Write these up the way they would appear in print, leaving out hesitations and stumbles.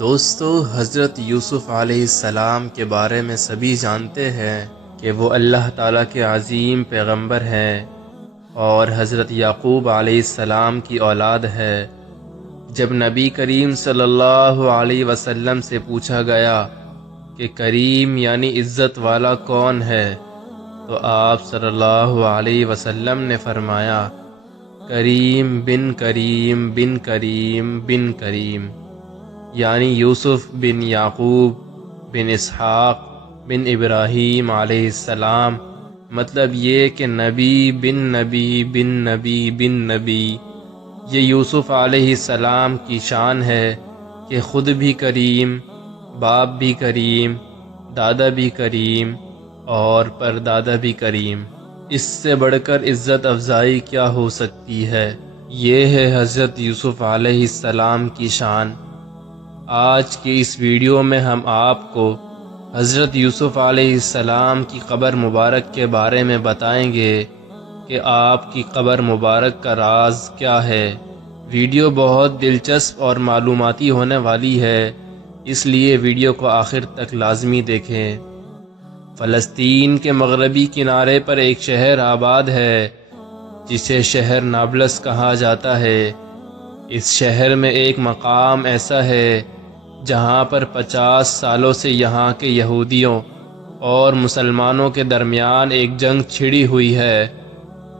دوستو، حضرت یوسف علیہ السلام کے بارے میں سبھی جانتے ہیں کہ وہ اللہ تعالیٰ کے عظیم پیغمبر ہیں اور حضرت یعقوب علیہ السلام کی اولاد ہے۔ جب نبی کریم صلی اللہ علیہ وسلم سے پوچھا گیا کہ کریم یعنی عزت والا کون ہے، تو آپ صلی اللہ علیہ وسلم نے فرمایا، کریم بن کریم بن کریم بن کریم، یعنی یوسف بن یعقوب بن اسحاق بن ابراہیم علیہ السلام۔ مطلب یہ کہ نبی بن نبی بن نبی بن نبی۔ یہ یوسف علیہ السلام کی شان ہے کہ خود بھی کریم، باپ بھی کریم، دادا بھی کریم اور پردادا بھی کریم۔ اس سے بڑھ کر عزت افزائی کیا ہو سکتی ہے؟ یہ ہے حضرت یوسف علیہ السلام کی شان۔ آج کی اس ویڈیو میں ہم آپ کو حضرت یوسف علیہ السلام کی قبر مبارک کے بارے میں بتائیں گے کہ آپ کی قبر مبارک کا راز کیا ہے۔ ویڈیو بہت دلچسپ اور معلوماتی ہونے والی ہے، اس لیے ویڈیو کو آخر تک لازمی دیکھیں۔ فلسطین کے مغربی کنارے پر ایک شہر آباد ہے جسے شہر نابلس کہا جاتا ہے۔ اس شہر میں ایک مقام ایسا ہے جہاں پر 50 سالوں سے یہاں کے یہودیوں اور مسلمانوں کے درمیان ایک جنگ چھڑی ہوئی ہے۔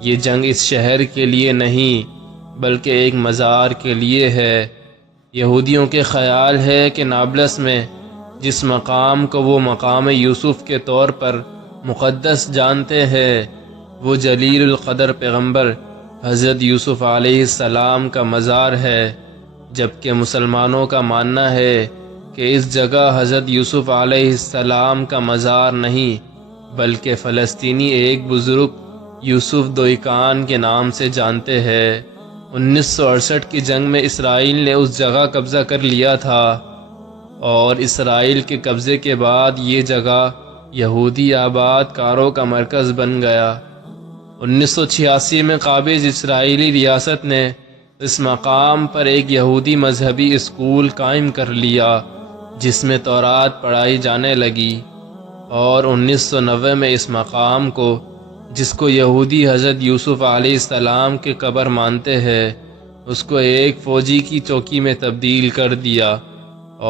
یہ جنگ اس شہر کے لیے نہیں بلکہ ایک مزار کے لیے ہے۔ یہودیوں کے خیال ہے کہ نابلس میں جس مقام کو وہ مقام یوسف کے طور پر مقدس جانتے ہیں، وہ جلیل القدر پیغمبر حضرت یوسف علیہ السلام کا مزار ہے، جبکہ مسلمانوں کا ماننا ہے کہ اس جگہ حضرت یوسف علیہ السلام کا مزار نہیں بلکہ فلسطینی ایک بزرگ یوسف دوئکان کے نام سے جانتے ہیں۔ 1968 کی جنگ میں اسرائیل نے اس جگہ قبضہ کر لیا تھا اور اسرائیل کے قبضے کے بعد یہ جگہ یہودی آباد کاروں کا مرکز بن گیا۔ 1986 میں قابض اسرائیلی ریاست نے اس مقام پر ایک یہودی مذہبی اسکول قائم کر لیا جس میں تورات پڑھائی جانے لگی، اور 1990 میں اس مقام کو، جس کو یہودی حضرت یوسف علیہ السلام کے قبر مانتے ہیں، اس کو ایک فوجی کی چوکی میں تبدیل کر دیا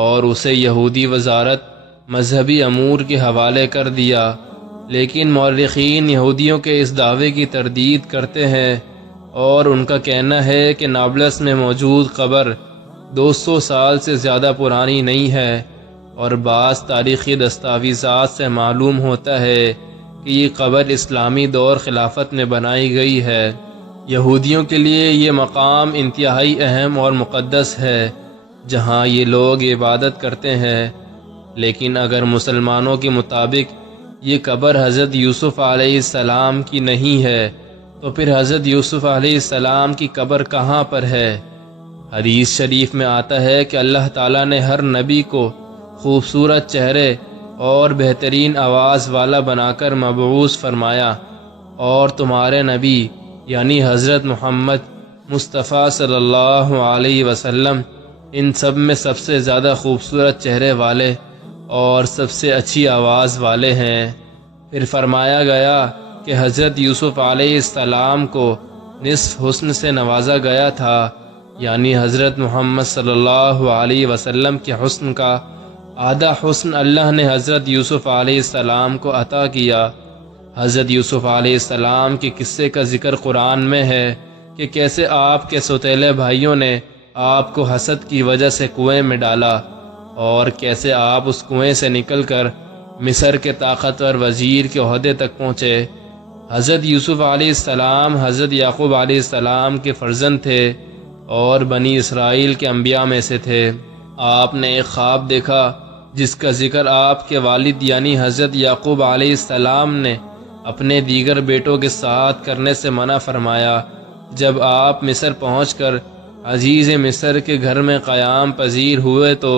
اور اسے یہودی وزارت مذہبی امور کے حوالے کر دیا۔ لیکن مورخین یہودیوں کے اس دعوے کی تردید کرتے ہیں اور ان کا کہنا ہے کہ نابلس میں موجود قبر 200 سال سے زیادہ پرانی نہیں ہے، اور بعض تاریخی دستاویزات سے معلوم ہوتا ہے کہ یہ قبر اسلامی دور خلافت میں بنائی گئی ہے۔ یہودیوں کے لیے یہ مقام انتہائی اہم اور مقدس ہے جہاں یہ لوگ عبادت کرتے ہیں، لیکن اگر مسلمانوں کے مطابق یہ قبر حضرت یوسف علیہ السلام کی نہیں ہے تو پھر حضرت یوسف علیہ السلام کی قبر کہاں پر ہے؟ حدیث شریف میں آتا ہے کہ اللہ تعالیٰ نے ہر نبی کو خوبصورت چہرے اور بہترین آواز والا بنا کر مبعوث فرمایا، اور تمہارے نبی یعنی حضرت محمد مصطفیٰ صلی اللہ علیہ وسلم ان سب میں سب سے زیادہ خوبصورت چہرے والے اور سب سے اچھی آواز والے ہیں۔ پھر فرمایا گیا کہ حضرت یوسف علیہ السلام کو نصف حسن سے نوازا گیا تھا، یعنی حضرت محمد صلی اللہ علیہ وسلم کے حسن کا آدھا حسن اللہ نے حضرت یوسف علیہ السلام کو عطا کیا۔ حضرت یوسف علیہ السلام کے قصے کا ذکر قرآن میں ہے کہ کیسے آپ کے سوتیلے بھائیوں نے آپ کو حسد کی وجہ سے کنویں میں ڈالا، اور کیسے آپ اس کنویں سے نکل کر مصر کے طاقتور وزیر کے عہدے تک پہنچے۔ حضرت یوسف علیہ السلام حضرت یعقوب علیہ السلام کے فرزند تھے اور بنی اسرائیل کے انبیاء میں سے تھے۔ آپ نے ایک خواب دیکھا جس کا ذکر آپ کے والد یعنی حضرت یعقوب علیہ السلام نے اپنے دیگر بیٹوں کے ساتھ کرنے سے منع فرمایا۔ جب آپ مصر پہنچ کر عزیز مصر کے گھر میں قیام پذیر ہوئے تو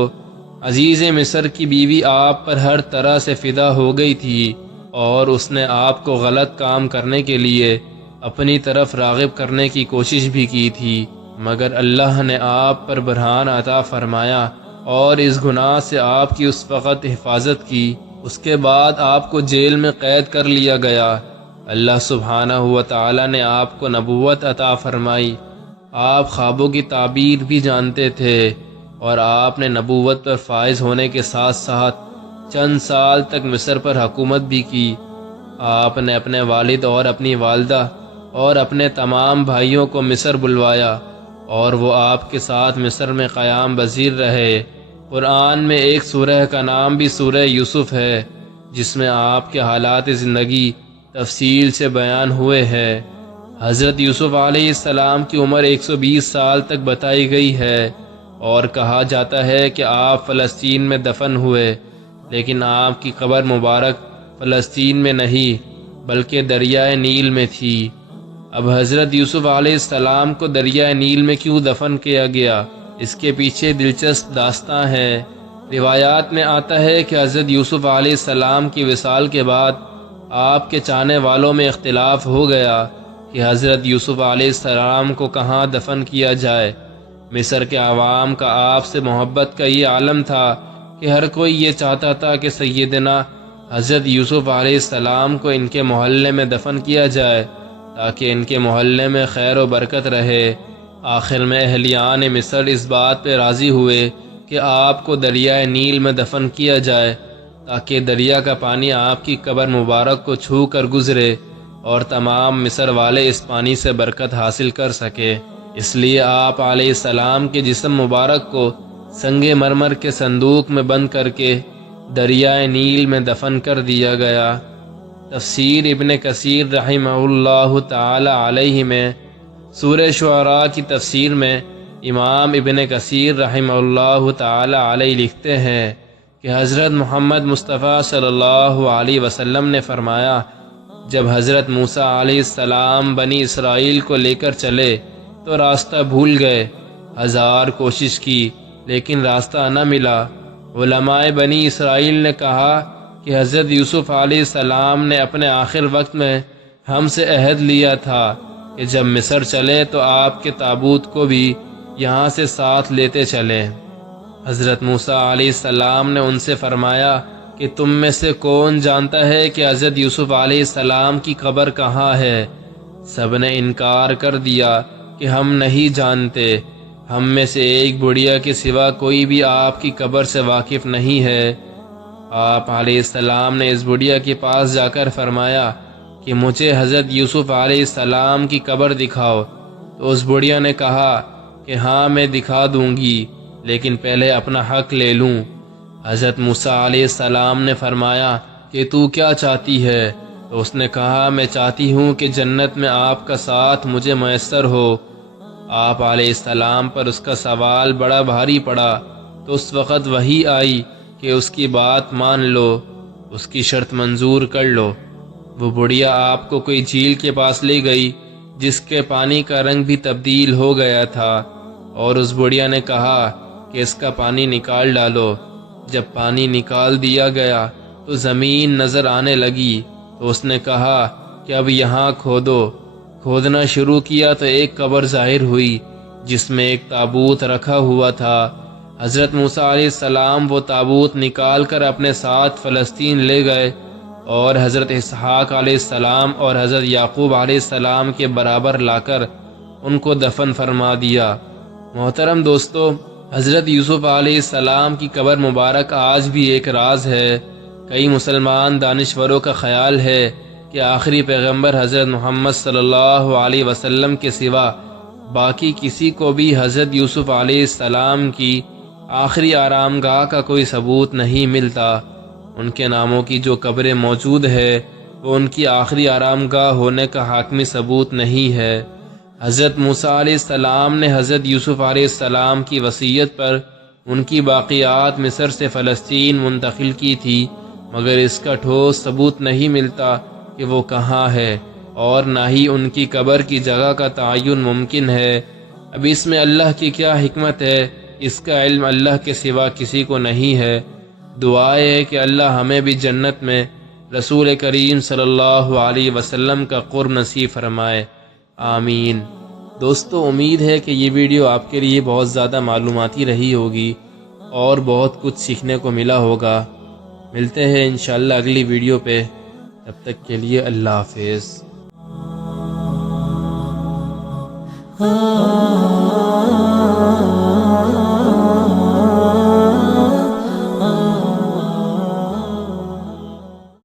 عزیز مصر کی بیوی آپ پر ہر طرح سے فدا ہو گئی تھی اور اس نے آپ کو غلط کام کرنے کے لیے اپنی طرف راغب کرنے کی کوشش بھی کی تھی، مگر اللہ نے آپ پر برہان عطا فرمایا اور اس گناہ سے آپ کی اس وقت حفاظت کی۔ اس کے بعد آپ کو جیل میں قید کر لیا گیا۔ اللہ سبحانہ و تعالی نے آپ کو نبوت عطا فرمائی۔ آپ خوابوں کی تعبیر بھی جانتے تھے، اور آپ نے نبوت پر فائز ہونے کے ساتھ ساتھ چند سال تک مصر پر حکومت بھی کی۔ آپ نے اپنے والد اور اپنی والدہ اور اپنے تمام بھائیوں کو مصر بلوایا، اور وہ آپ کے ساتھ مصر میں قیام پذیر رہے۔ قرآن میں ایک سورہ کا نام بھی سورہ یوسف ہے، جس میں آپ کے حالات زندگی تفصیل سے بیان ہوئے ہیں۔ حضرت یوسف علیہ السلام کی عمر 120 سال تک بتائی گئی ہے، اور کہا جاتا ہے کہ آپ فلسطین میں دفن ہوئے، لیکن آپ کی قبر مبارک فلسطین میں نہیں بلکہ دریائے نیل میں تھی۔ اب حضرت یوسف علیہ السلام کو دریائے نیل میں کیوں دفن کیا گیا، اس کے پیچھے دلچسپ داستان ہے۔ روایات میں آتا ہے کہ حضرت یوسف علیہ السلام کی وصال کے بعد آپ کے چاہنے والوں میں اختلاف ہو گیا کہ حضرت یوسف علیہ السلام کو کہاں دفن کیا جائے۔ مصر کے عوام کا آپ سے محبت کا یہ عالم تھا کہ ہر کوئی یہ چاہتا تھا کہ سیدنا حضرت یوسف علیہ السلام کو ان کے محلے میں دفن کیا جائے، تاکہ ان کے محلے میں خیر و برکت رہے۔ آخر میں اہلیان مصر اس بات پہ راضی ہوئے کہ آپ کو دریائے نیل میں دفن کیا جائے، تاکہ دریا کا پانی آپ کی قبر مبارک کو چھو کر گزرے اور تمام مصر والے اس پانی سے برکت حاصل کر سکے۔ اس لیے آپ علیہ السلام کے جسم مبارک کو سنگ مرمر کے صندوق میں بند کر کے دریائے نیل میں دفن کر دیا گیا۔ تفسیر ابن کثیر رحمہ اللہ تعالی علیہ میں سورہ شعراء کی تفسیر میں امام ابن کثیر رحمہ اللہ تعالی علیہ لکھتے ہیں کہ حضرت محمد مصطفیٰ صلی اللہ علیہ وسلم نے فرمایا، جب حضرت موسیٰ علیہ السلام بنی اسرائیل کو لے کر چلے تو راستہ بھول گئے، 1000 کوشش کی لیکن راستہ نہ ملا۔ علماء بنی اسرائیل نے کہا کہ حضرت یوسف علیہ السلام نے اپنے آخر وقت میں ہم سے عہد لیا تھا کہ جب مصر چلے تو آپ کے تابوت کو بھی یہاں سے ساتھ لیتے چلیں۔ حضرت موسیٰ علیہ السلام نے ان سے فرمایا کہ تم میں سے کون جانتا ہے کہ حضرت یوسف علیہ السلام کی قبر کہاں ہے؟ سب نے انکار کر دیا کہ ہم نہیں جانتے، ہم میں سے ایک بڑھیا کے سوا کوئی بھی آپ کی قبر سے واقف نہیں ہے۔ آپ علیہ السلام نے اس بڑھیا کے پاس جا کر فرمایا کہ مجھے حضرت یوسف علیہ السلام کی قبر دکھاؤ، تو اس بڑھیا نے کہا کہ ہاں میں دکھا دوں گی، لیکن پہلے اپنا حق لے لوں۔ حضرت موسیٰ علیہ السلام نے فرمایا کہ تو کیا چاہتی ہے؟ تو اس نے کہا میں چاہتی ہوں کہ جنت میں آپ کا ساتھ مجھے میسر ہو۔ آپ علیہ السلام پر اس کا سوال بڑا بھاری پڑا، تو اس وقت وحی آئی کہ اس کی بات مان لو، اس کی شرط منظور کر لو۔ وہ بڑھیا آپ کو کوئی جھیل کے پاس لے گئی جس کے پانی کا رنگ بھی تبدیل ہو گیا تھا، اور اس بڑھیا نے کہا کہ اس کا پانی نکال ڈالو۔ جب پانی نکال دیا گیا تو زمین نظر آنے لگی، تو اس نے کہا کہ اب یہاں کھودو۔ کھودنا شروع کیا تو ایک قبر ظاہر ہوئی جس میں ایک تابوت رکھا ہوا تھا۔ حضرت موسیٰ علیہ السلام وہ تابوت نکال کر اپنے ساتھ فلسطین لے گئے، اور حضرت اسحاق علیہ السلام اور حضرت یعقوب علیہ السلام کے برابر لا کر ان کو دفن فرما دیا۔ محترم دوستو، حضرت یوسف علیہ السلام کی قبر مبارک آج بھی ایک راز ہے۔ کئی مسلمان دانشوروں کا خیال ہے کہ آخری پیغمبر حضرت محمد صلی اللہ علیہ وسلم کے سوا باقی کسی کو بھی حضرت یوسف علیہ السلام کی آخری آرام گاہ کا کوئی ثبوت نہیں ملتا۔ ان کے ناموں کی جو قبریں موجود ہے وہ ان کی آخری آرام گاہ ہونے کا حاکمی ثبوت نہیں ہے۔ حضرت موسیٰ علیہ السلام نے حضرت یوسف علیہ السلام کی وصیت پر ان کی باقیات مصر سے فلسطین منتقل کی تھی، مگر اس کا ٹھوس ثبوت نہیں ملتا کہ وہ کہاں ہے، اور نہ ہی ان کی قبر کی جگہ کا تعین ممکن ہے۔ اب اس میں اللہ کی کیا حکمت ہے، اس کا علم اللہ کے سوا کسی کو نہیں ہے۔ دعا ہے کہ اللہ ہمیں بھی جنت میں رسول کریم صلی اللہ علیہ وسلم کا قرب نصیب فرمائے، آمین۔ دوستو، امید ہے کہ یہ ویڈیو آپ کے لیے بہت زیادہ معلوماتی رہی ہوگی، اور بہت کچھ سیکھنے کو ملا ہوگا۔ ملتے ہیں انشاءاللہ اگلی ویڈیو پہ، تب تک کے لیے اللہ حافظ۔